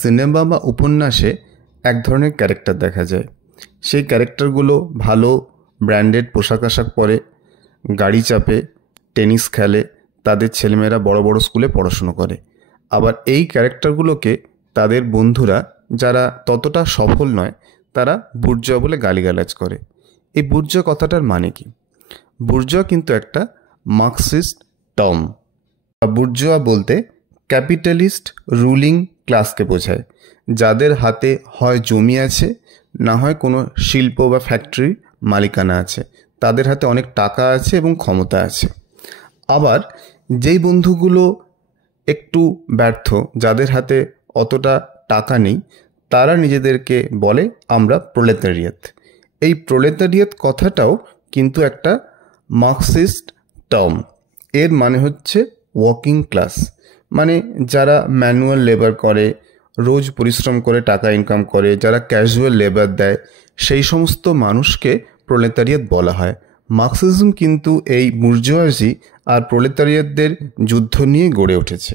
Cinema বা উপন্যাসে এক ধরনের ক্যারেক্টার দেখা যায়। সেই ক্যারেক্টারগুলো ভালো ব্র্যান্ডেড পোশাক আশাক পরে, গাড়ি চাপে, টেনিস খেলে, তাদের ছেলেমেয়েরা বড় বড় স্কুলে পড়াশুনো করে। আবার এই ক্যারেক্টারগুলোকে তাদের বন্ধুরা যারা ততটা সফল নয় তারা বুর্জোয়া বলে গালিগালাজ করে। এই বুর্জোয়া কথাটার মানে কি? বুর্জোয়া কিন্তু একটা মার্কসিস্ট টার্ম। বুর্জোয়া বলতে ক্যাপিটালিস্ট রুলিং ক্লাসকে বোঝায়, যাদের হাতে হয় জমি আছে, না হয় কোনো শিল্প বা ফ্যাক্টরির মালিকানা আছে, তাদের হাতে অনেক টাকা আছে এবং ক্ষমতা আছে। আবার যেই বন্ধুগুলো একটু ব্যর্থ, যাদের হাতে অতটা টাকা নেই, তারা নিজেদেরকে বলে আমরা প্রোলেতারিয়েত। এই প্রোলেতারিয়েত কথাটাও কিন্তু একটা মার্কসিস্ট টার্ম। এর মানে হচ্ছে ওয়ার্কিং ক্লাস, মানে যারা ম্যানুয়াল লেবার করে, রোজ পরিশ্রম করে টাকা ইনকাম করে, যারা ক্যাজুয়াল লেবার দেয়, সেই সমস্ত মানুষকে প্রোলেতারিয়েত বলা হয়। মার্কসিজম কিন্তু এই বুর্জোয়াজি আর প্রোলেতারিয়েতদের যুদ্ধ নিয়ে গড়ে উঠেছে।